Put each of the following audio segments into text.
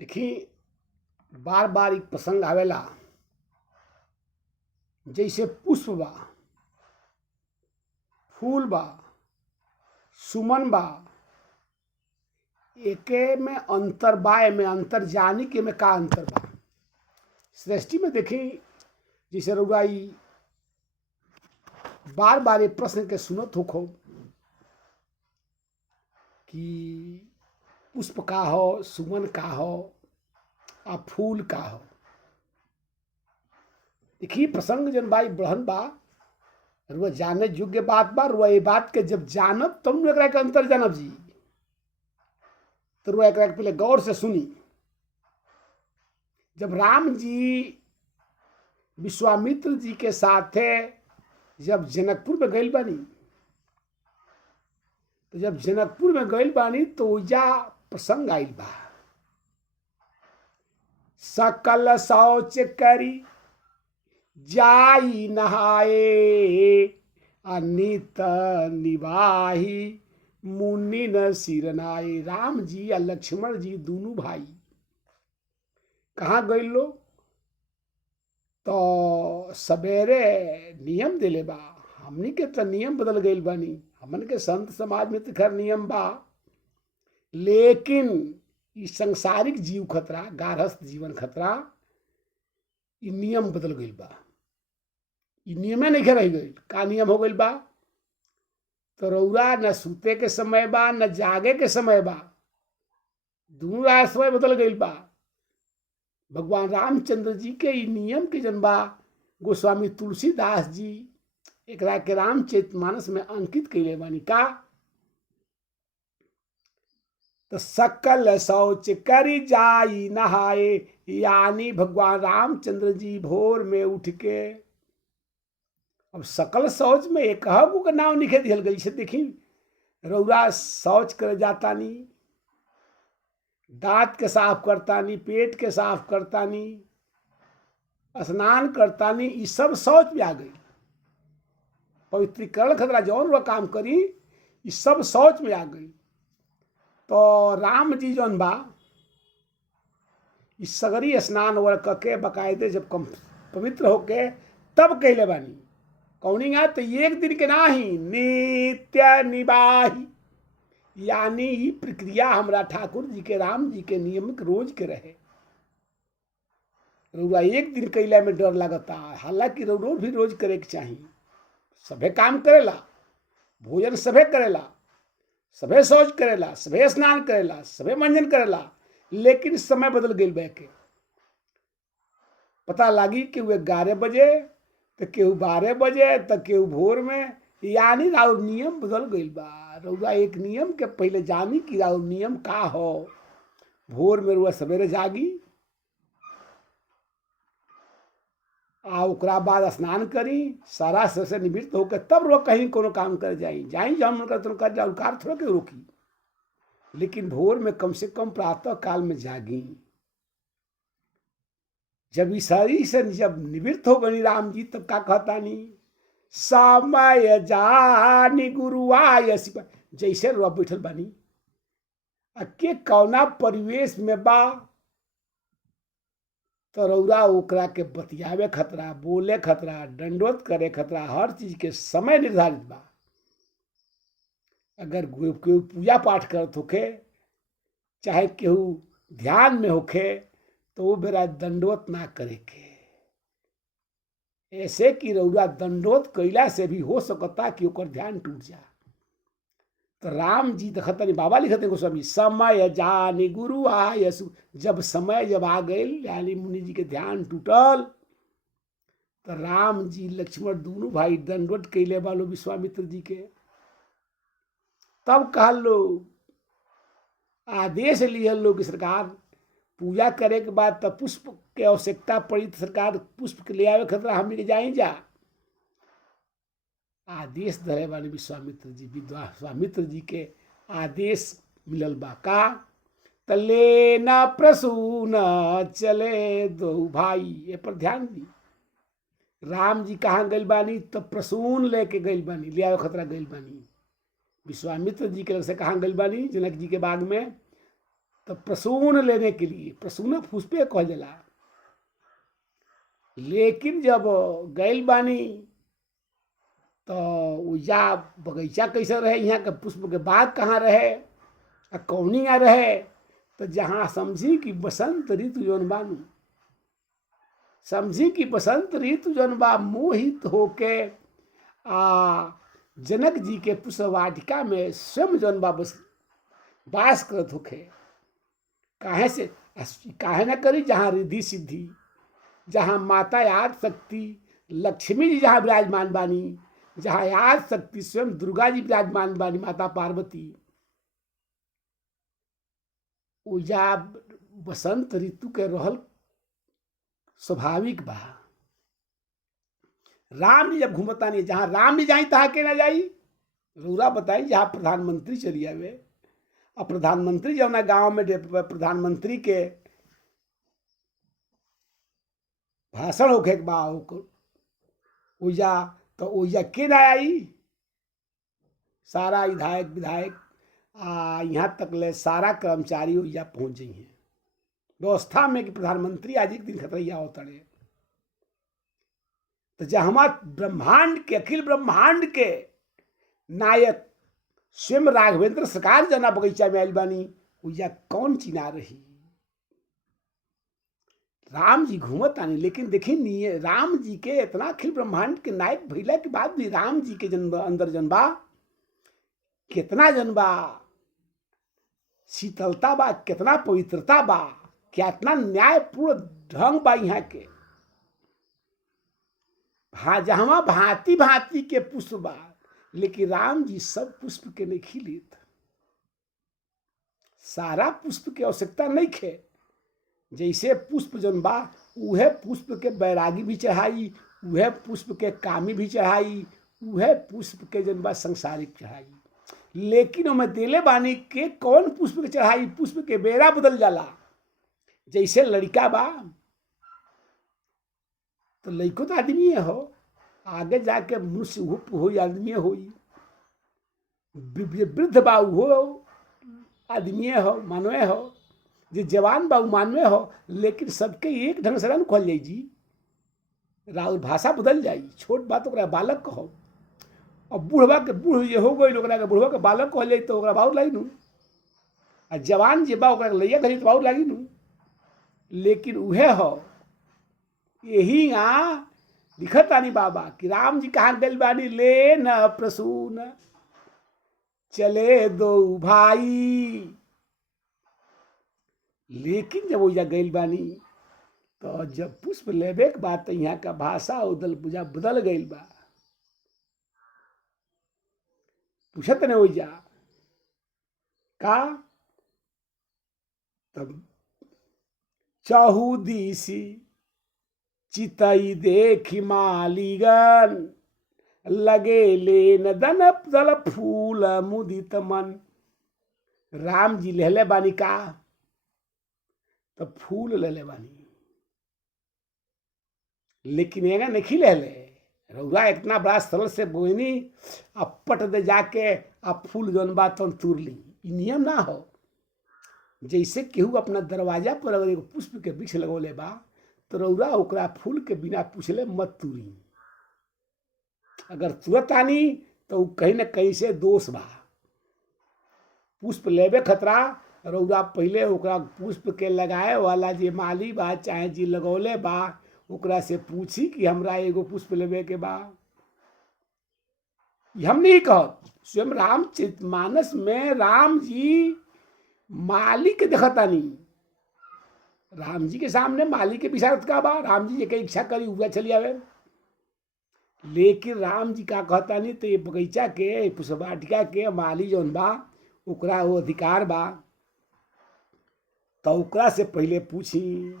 देखी बार बार एक प्रसंग आवेला, जैसे पुष्प बा, फूल बा, सुमन बा, एके में अंतर बा, एमे अंतर जानी के में का अंतर बा। सृष्टि में देखी जैसे रउआ ई बार बार ये प्रश्न के सुनत होखो कि पुष्प का हो, सुमन का हो, आ फूल का हो। देखिए प्रसंग जन बा बढ़न बा, रुआ जाने योग्य बात बा। रुआ ये बात के जब जानब तब न एकरा के अंतर जानब जी। तो रुआ एकरा के पहले गौर से सुनी। जब राम जी विश्वामित्र जी के साथे जब जनकपुर में गइल बानी, तो जब जनकपुर में गइल बानी तो ओइजा प्रसंग आइल बा, सकल शौच करी जाई नहाए, अनित निवाही मुनि न सिरनाए। राम जी या लक्ष्मण जी दोनों भाई कहाँ गइल लो? तो सवेरे नियम दिले बा। हमनी के तो नियम बदल गइल बानी, हमन के संत समाज में तो खैर नियम बा, लेकिन ई संसारिक जीव खतरा, गारहस्थ जीवन खतरा, ई नियम बदल गइल बा। ई नियमे नहीं रह गइल। का नियम हो गइल बा? तो रउरा न सूते के समय बा न जागे के समय बा, दोनों समय बदल गइल बा। भगवान रामचंद्र जी के ई नियम के जन बा, गोस्वामी तुलसीदास जी एकरा के रामचरितमानस में अंकित कइले बानी। का? तो सकल शौच करी जाई नहाए, यानी भगवान रामचंद्र जी भोर में उठ के, अब सकल शौच में एक गो का नाम लिखे दिहल गई से। देखी रउरा शौच करे जाता नी, दांत के साफ करता नी, पेट के साफ करता नी, स्नान करता नी, ये सब शौच में आ गई। पवित्रीकरण खतरा जौन वह काम करी, ये सब शौच में आ गई। तो राम जी जौन बा, इस सगरी स्नान वर करके बकायदे जब पवित्र होके तब कहले बानी। कौनी है? तो एक दिन के नाही, नित्य निवाही, यानी ये प्रक्रिया हमरा ठाकुर जी के, राम जी के नियमित रोज के रहे। रउआ एक दिन कैला में डर लगता, हालांकि रउआ भी रोज करे के चाहिए। सभे काम करेला, भोजन सभे करेला, सभे शौच करेला, सभे स्नान करेला, सभे मंजन करेला, लेकिन समय बदल गई बह के। पता लागी कि वो 11 बजे तो केहू 12 बजे तो केहू भोर में, यानी राउर नियम बदल गई बा। रउआ एक नियम के पहले जानी कि राउर नियम का हो। भोर में रुआ सवेरे जागी, आ ओकरा बाद स्नान करी, सारा से निवृत्त होकर तब रुआ कहीं कोनो काम कर जाई जो हम कर जाओ, कार थोड़ा के रोकी। लेकिन भोर में कम से कम प्रातः काल में जागी। जब इस शरीर से जब निवृत्त हो गई राम जी, तब का कहता नहीं, समय जानी गुरुआय। जैसे रुआ बैठल बानी, के कौना परिवेश में बा, तो रउरा ओकरा के बतियावे खतरा, बोले खतरा, दंडोत करे खतरा, हर चीज के समय निर्धारित बा। अगर केहू पूजा पाठ करत होखे, चाहे केहू ध्यान में होखे, तो वो बेरा दंडोत ना करे के। ऐसे कि रउरा दंडोत कैला से भी हो सकता कि ओकर ध्यान टूट जा। तो राम जी देखतनी, बाबा लिखते गोस्वामी, समय जानी गुरु आयसु। जब समय जब आ गई, यानी मुनि जी के ध्यान टूटल, तो राम जी लक्ष्मण दोनों भाई दंडोत कैले वालो विश्वामित्र जी के। तब कहल लो, आदेश लिहल लो कि सरकार पूजा करे के बाद तब पुष्प के आवश्यकता पड़ी, तो सरकार पुष्प के ले आवे खतरा हम लेके जाई जा। आदेश धरे वाले विश्वामित्र जी, विश्वामित्र जी के आदेश मिलल बा। का? तले न प्रसून चले दो भाई। ये पर ध्यान दी, राम जी कहाँ गइल बानी? तो प्रसून लेके गइल बानी, ले आवे खतरा गइल बानी। विश्वामित्र जी के लग से कहाँ गइल बानी? जनक जी के बाग में। तो प्रसून लेने के लिए प्रसून पुष्पे कह जाला। लेकिन जब गैल बानी तो उजा बगीचा कैसे रहे, यहाँ के पुष्प के बाग कहाँ रहे, कौनी आ रहे, तो जहाँ समझी कि बसंत ऋतु जौन बानू, समझी कि बसंत ऋतु जौन बा मोहित होके जनक जी के पुष्प वाटिका में स्वयं जौन बा बस वास करत होखे। काहे से काहे न करी, जहाँ रिद्धि सिद्धि, जहाँ माता याद शक्ति लक्ष्मी जी जहाँ विराजमान बानी, जहाँ याद शक्ति स्वयं दुर्गा जी विराजमान बानी, माता पार्वती, उजा बसंत ऋतु के रहल स्वाभाविक बा। राम जी जब घूमता नहीं, जहाँ राम जी जाई तहाँ के ना जाई। रउरा बताई जहाँ प्रधानमंत्री चली आवे, और प्रधानमंत्री जब ना गांव में प्रधानमंत्री के भाषण होखे के बा ओजा, तो ओजा के ना आई। सारा विधायक विधायक यहाँ तक ले सारा कर्मचारी ओजा पहुंच जाइ हैं व्यवस्था में कि प्रधानमंत्री आज एक दिन खतरैया होतड़े। तो जहाँ ब्रह्मांड के अखिल ब्रह्मांड के नायक स्वयं राघवेंद्र सरकार जना बगीचा में आयल बानी, ओजा कौन चिना रही। राम जी घूमत आनी, लेकिन देखी राम जी के इतना अखिल ब्रह्मांड के नायक भइला के बाद भी राम जी के जन्म अंदर जनबा कितना जनबा शीतलता बा, कितना पवित्रता बा, कितना न्यायपूर्ण ढंग बा यहाँ के। जहाँ भांति भांति के पुष्प बा, लेकिन राम जी सब पुष्प के नहीं खिलित। सारा पुष्प के आवश्यकता नहीं खे। जैसे पुष्प जन बा उहे पुष्प के बैरागी भी चढ़ाई, उहे पुष्प के कामी भी चढ़ाई, उहे पुष्प के जन बा संसारिक चढ़ाई। लेकिन हमें दिले बानी के कौन पुष्प के चढ़ाई, पुष्प के बेरा बदल जाला। जैसे लड़का बा तो लड़को तो आदमी हो, आगे जाके मनुष्य हो आदमी होई, वृद्ध बा हो आदमी हो, मानवे हो, जो जवान बा मानवे हो। लेकिन सबके एक ढंग से ना कहल जाई जी, राउर भाषा बदल जाई। छोट बात ओकरा बालक कहो, और बूढ़वा के बूढ़ जे हो गई ओकरा के बूढ़वा के बालक कहल जाई तो ओकरा बाउर लागी नू, आ जवान जे बा ओकरा लैया कही तो बाउर लागी नू। लेकिन उहे हो यही लिखत आनी बाबा कि राम जी कहाँ गइल बानी, ले न प्रसून चले दो भाई। लेकिन जब ओजा गइल बानी तो जब पुष्प लेबे के बाद, यहाँ का भाषा बदल गइल बा। पूछत ने ओजा का, तब चहुदिसी चितई देखी मालीगन, लगे लेन दन दल फूल मुदित मन। राम जी लेले बानी का, तो फूल लेले बानी, लेकिन एगा नहीं लेले। रउरा इतना बड़ा सरल से बोहनी अब पट दे जाके अब फूल जौन बा तो तूर ली, नियम ना हो। जैसे केहू अपना दरवाजा पर अगर एगो पुष्प के वृक्ष लगौले बा तो रउरा ओकरा फूल के बिना पूछले मत तूरी। अगर तुरंत आनी तो कहीं न कहीं से दोष बा। पुष्प लेबे खतरा, रउरा पहले ओकरा पुष्प के लगाए वाला जे माली बा चाहे जी लगौले बा ओकरा से पूछी कि हमरा एगो पुष्प लेबे के बा। हम नहीं कहत, स्वयं रामचरितमानस में राम जी माली के देखतानी, राम जी के सामने माली के विशारत का बा। राम जी के इच्छा करी हुआ चली आवे, लेकिन राम जी का कहता नहीं तो ये बगीचा के पुष्पवाटिका के माली जौन बा ओकरा वो अधिकार बा। तो ओकरा से पहले पूछी,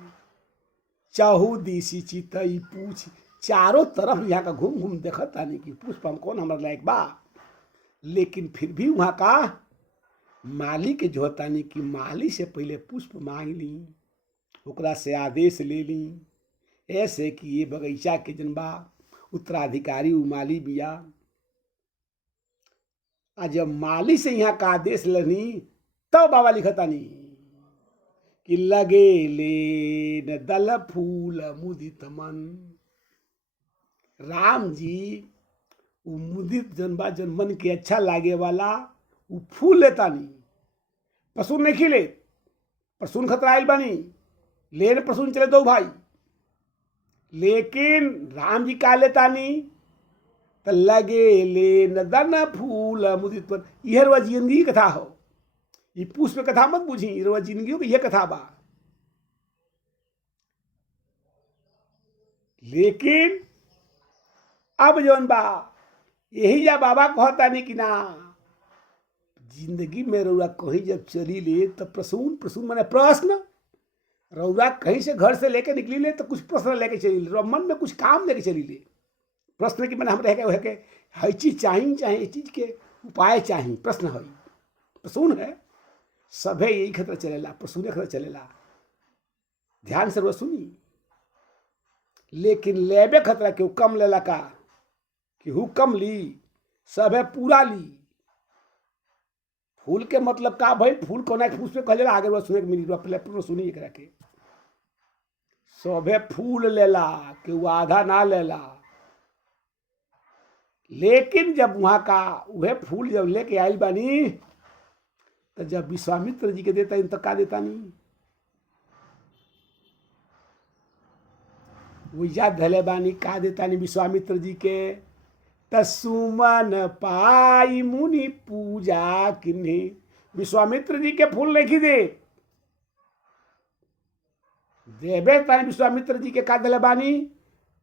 चहुदिसी चितई पूछ, चारों तरफ यहाँ का घूम घूम देखता नहीं कि पुष्प हम कौन हमारा लायक बा। लेकिन फिर भी वहाँ का माली के जोहता नहीं कि माली से पहले पुष्प मांग ली, ओकरा से आदेश ले ली, ऐसे कि ये बगीचा के जनबा उत्तराधिकारी उ माली बिया। आज जब माली से यहाँ का आदेश लेनी तब बाबा लिखता नहीं कि लगे ले न दल फूल मुदित मन। राम जी वो मुदित जनबा जन मन के अच्छा लागे वाला वो फूल लेता नहीं, प्रसून नहीं खिले, प्रसून खतराइल बनी लेन प्रसून चले दो भाई। लेकिन राम जी का लेता नहीं तो लगे ले न दन फूल मुदित मन। यह रुआ जिंदगी की कथा हो, ये पुष्प कथा मत बुझी, रुआ जिंदगी की यह कथा बा। लेकिन अब जौन बा यही जा बाबा कहता नहीं कि ना जिंदगी में रउरा कहीं जब चली ले तो प्रसून, प्रसून माने प्रश्न, रउरा कहीं से घर से लेके निकली ले तो कुछ प्रश्न लेके चली ले, मन में कुछ काम लेके चली ले। प्रश्न की मैंने हम रह के हर चीज चाहिए, चाहे इस चीज के उपाय चाहिए, प्रश्न है प्रसून है। सभे यही खतरा चलेला, प्रसूने खतरा चलेला, ध्यान से सुनी। लेकिन लेबे खतरा क्यों कम लेला का कि हु कम ली सभे पूरा ली। फूल के मतलब का भाई, फूल कोना के पुष्प कहला आगे वो सुने के मिली, पहले सुनी एकरा के। सभे फूल लेला कि वो आधा ना लेला। लेकिन जब वहां का वह फूल जब लेके आयल बानी तो जब विश्वामित्र जी के देता तो का देता नहीं, वो याद धले बानी का देता नहीं विश्वामित्र जी के। तसुमन पाई मुनि पूजा किन्हे, विश्वामित्र जी के फूल नहीं दे देवे तानी विश्वामित्र जी के का दिले बानी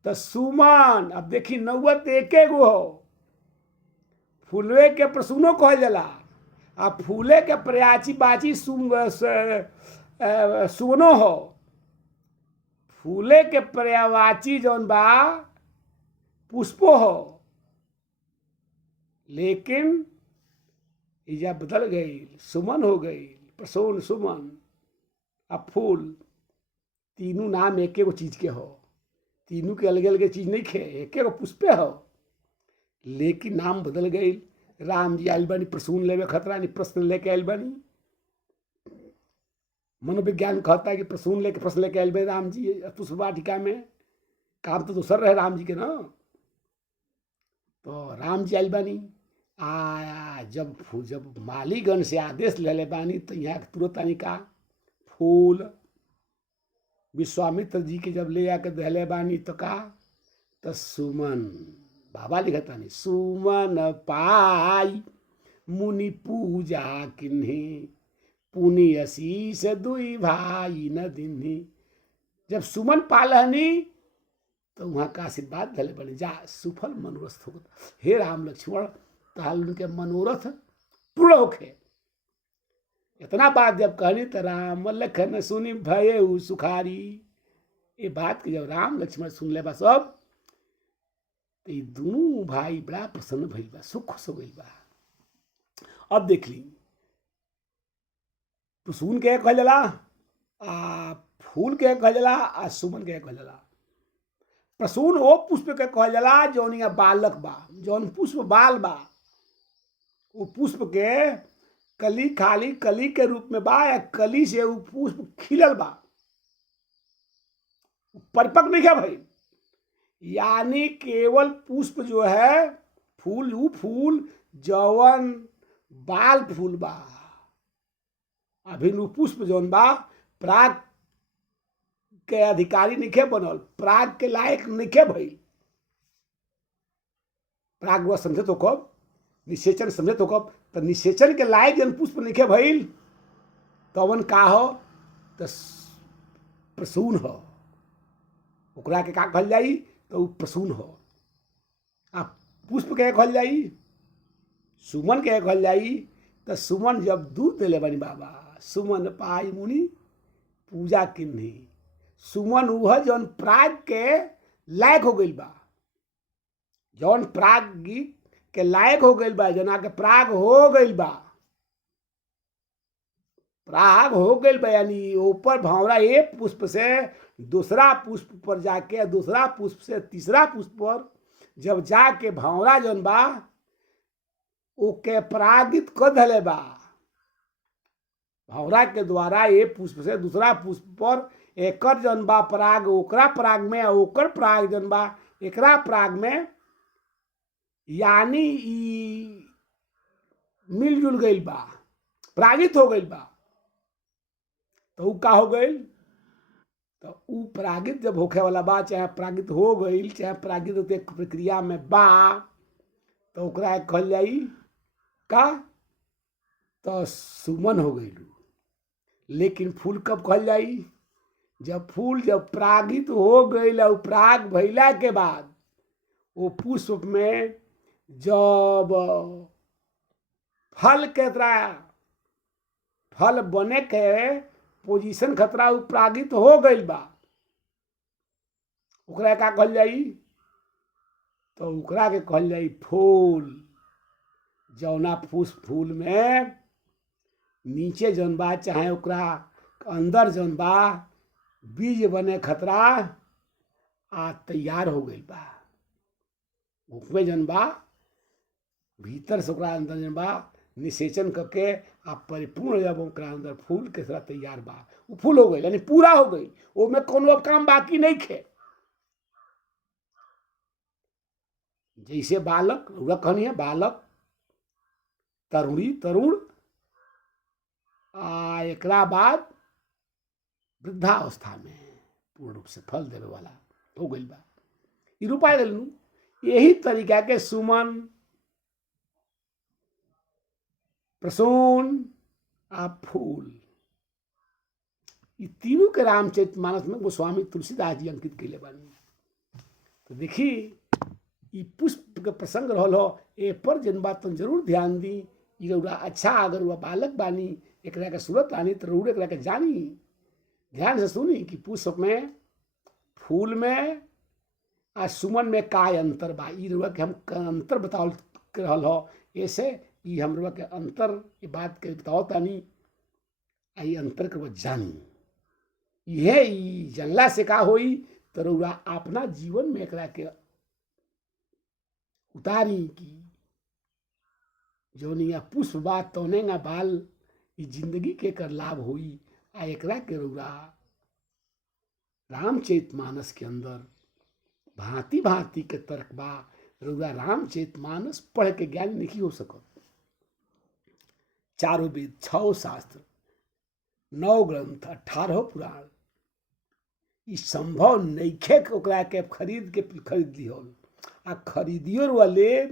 तसुमन। अब देखी नौवत एके गो हो, फूलवे के प्रसूनो कह जाला, आ फूले के प्रयाची बाची सुवनो हो। फूले के पर्यावाची जौन बा पुष्पो हो। लेकिन इजा बदल गई, सुमन हो गई, प्रसून सुमन। अब फूल तीनों नाम एक एगो चीज के हो, तीनों के अलग अलग चीज नहीं खे, एक एगो पुष्पे हो, लेकिन नाम बदल गई। राम जी आयल बनी प्रसून लेवे खतरा नहीं, प्रश्न लेके आयल बनी। मनोविज्ञान कहता है कि प्रसून लेके प्रश्न लेके आयल बनी राम जी पुष्प वाटिका में। काम तो दूसर रहे राम जी के ना। तो राम जी आयल बानी, आया जब मालीगण से आदेश ले ले बानी तो यहाँ तुरंत आनी का फूल विश्वामित्र जी के जब ले आके दहले बानी तो का तो सुमन, बाबा लिखता नहीं सुमन पाई मुनि पूजा किन्हे, पुनि आशीष दुई भाई न दिन्हे। जब सुमन पालहनी तो वहाँ का आशीर्वाद धले बने जा सुफल मनोरथ हो। हे राम लक्ष्मण ताल उनके मनोरथ पूर्ण होखे। इतना बात जब कहनी तो राम लखन सुनी भये सुखारी। ये बात की जब राम लक्ष्मण सुन ले बस अब तो ये दोनों भाई बड़ा प्रसन्न भइल बा, सुख हो गइल बा। अब देख ली प्रसून के कह जला, आ फूल के कह जला, आ सुमन के कह जला। प्रसून वो पुष्प के कह जला जौन बालक बा, जौन पुष्प बाल बा, वो पुष्प के कली खाली कली के रूप में बा, या कली से वो पुष्प खिलल बा, परिपक्व नहीं है भाई। यानी केवल पुष्प जो है फूल, वो फूल जौन बाल फूल बा, अभी पुष्प जौन बा प्राग के अधिकारी नहीं बनल, प्राग के लायक नहीं भइल। प्राग वह समझे तो कब, निषेचन समझे तो कब, तो निषेचन के लायक जन पुष्प नहीं भइल तवन का हो तो प्रसून हो। ओकरा के का कहल जाई तो वो प्रसून हो। आप पुष्प के कहल जाई, सुमन के कहल जाई। तो सुमन जब दूध दिले बनी बाबा, सुमन पाई मुनि पूजा किन्ही। सुमन वह जौन प्राग के लायक हो गइल बा, जौन प्राग के लायक हो गइल बा, जना के प्राग हो गइल बा, प्राग हो गइल बा। यानी ऊपर भंवरा एक पुष्प से दूसरा पुष्प पर जाके, दूसरा पुष्प से तीसरा पुष्प पर जब जाके भंवरा जौन बा ओके परागित कर धले बा। भौरा के द्वारा ये पुष्प से दूसरा पुष्प पर एकर जन बा पराग ओकरा पराग में ओकर पराग जन बा एकरा पराग में, यानी ई मिलजुल गई बा, परागित हो गई बा। तो ऊ का हो गई? तो ऊ परागित जब होखे वाला बा, चाहे परागित हो गई चाहे परागित होते प्रक्रिया में बा, तो ओकरा कहल जाई का? तो सुमन हो गई। लेकिन फूल कब कहल जाई? जब फूल जब परागित हो गई और पराग भइला के बाद वो पुष्प में जब फल के तरह फल बने के पोजीशन खतरा परागित हो गई बा, ओकरा का कहल जाई? तो ओकरा के कहल जाई फूल। जौना फूल में नीचे जौन बा चाहे ओकरा अंदर जौन बा बीज बने खतरा आ तैयार हो गई बा, उसमें जौन बा भीतर से ओकरा अंदर जौन बा निषेचन करके आ परिपूर्ण जब ओकरा अंदर फूल के तरह तैयार बा, वो फूल हो गई, यानी पूरा हो गई, ओमे कोनो काम बाकी नहीं खे। जैसे बालक रउआ कहनी है, बालक तरुणी तरुण आ एकरा बाद वृद्धावस्था में पूर्ण रूप से फल देवे वाला हो गई बा, ई रूपा दिलू। यही तरीका के सुमन, प्रसून आ फूल, ये तीनों के रामचरितमानस में गोस्वामी तुलसीदास जी अंकित कैले बानी। तो देखी ई पुष्प के प्रसंग रहल हो, ए पर जन बात तो जरूर ध्यान दी। ई रउरा अच्छा अगर वह बालक बानी एकरा के सूरत आनी तो रउरा एकरा के जानी, ध्यान से सुनी कि पुष्प में फूल में आ सुमन में का अंतर बा। ई रउरा के हम अंतर बतावल रहल हो, ऐसे ई हम रउरा के अंतर ये बात के बताओ तानी, आई अंतर के जानी। यह ई जानला से का होई तो रउरा अपना जीवन में एकरा के उतारी की जौनिया पुष्प बा तौने ना बाल, ई जिंदगी के कर लाभ हुई। आ एकरा के रउरा रामचरितमानस के अंदर भांति भांति के तर्क बा। रउरा रामचरितमानस पढ़ के ज्ञान नहीं हो सकत। चारों वेद, 6 शास्त्र, 9 ग्रंथ, 18 पुराण, ई संभव नइखे ओकरा के खरीद लिहल। आ खरीदियो वाले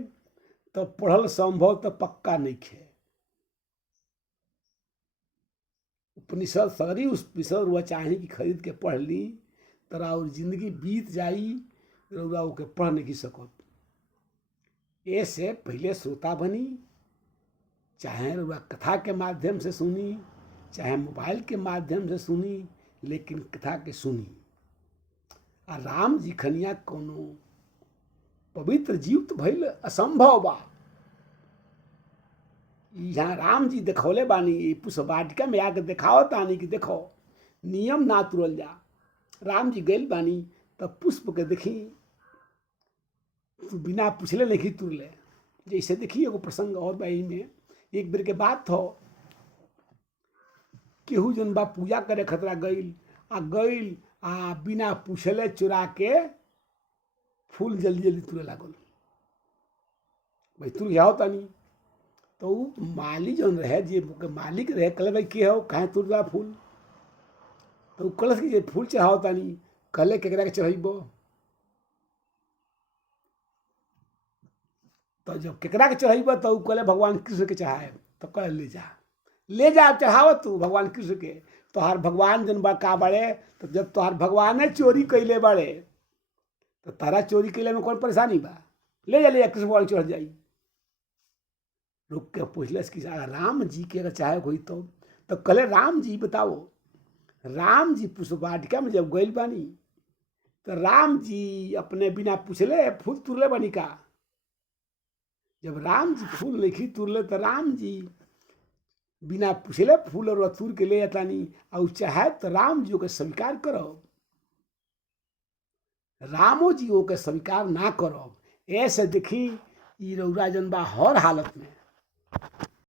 तो पढ़ल संभव तो पक्का नइखे। उपनिषद सगरी उपनिषद रुआ चाहे कि खरीद के पढ़ ली तरा और जिंदगी बीत जाई, रउरा ओके पढ़ नहीं सकत। ऐसे पहले श्रोता बनी, चाहे रउरा कथा के माध्यम से सुनी चाहे मोबाइल के माध्यम से सुनी, लेकिन कथा के सुनी। आ राम जी खनिया कोनो पवित्र जीव तो भइल असंभव बा। यहाँ राम जी देखौले बानी, पुष्प वाटिका में आके देखाओ तानी कि देखो नियम ना तुरल जा। राम जी गइल बानी तब पुष्प के देखी तू बिना पूछले नहीं तुरले। जैसे देखी एगो प्रसंग और बाई में एक बेर के बात हो, केहू जन बा पूजा करे खतरा गइल आ बिना पूछले चुरा के फूल जल्दी जल्दी तुरे लागल। भाई तुर जाओ तानी तो माली जौन रहे जे मालिक रहे, कहले भाई के हो कहे तुर जा फूल? तो कलश के फूल चढ़ाओ तानी, कहले केकरा के चढ़ेबो? तो जब केकरा के चढ़ेबो तो कहले भगवान कृष्ण के चढ़ाए। तो कहले ले जा चढ़ाव तू भगवान कृष्ण के। तोहार भगवान जन बा का बड़े, तो जब तोहार भगवान चोरी कैले बड़े तो तारा चोरी कैले में कौन परेशानी बा? ले जा कृष्ण भगवान चढ़ जाई। रुक के पूछलस कि राम जी के अगर चाहे कोई तो कहले राम जी बताओ। राम जी पुष्प वाटिका में जब गइल बानी तो राम जी अपने बिना पूछले फूल तुरले बानी का? जब राम जी फूल नहीं तुरले तो राम जी बिना पूछले फूल और तुर के ले जातानी और चाहे तो राम जी के स्वीकार करो, रामो जी के स्वीकार ना करो। ऐसे देखी ई रउरा जन बा हर हालत में